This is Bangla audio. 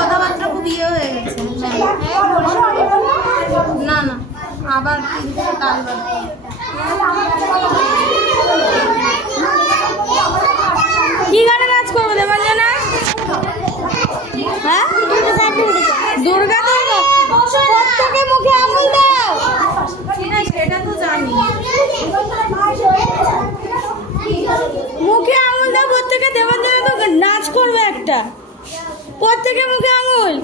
কথাবার্তা খুব ইয়ে হয়ে গেছে। না না আবার কাল কি গানে নাচ করবো দেবাঞ্জনা? হ্যাঁ দুর্গা প্রত্যেকে মুখে আঙুল দাও। সেটা তো জানি, মুখে আঙুল দাও প্রত্যেকে। দেবাঞ্জনা তো নাচ করবে একটা, প্রত্যেকে মুখে আঙুল।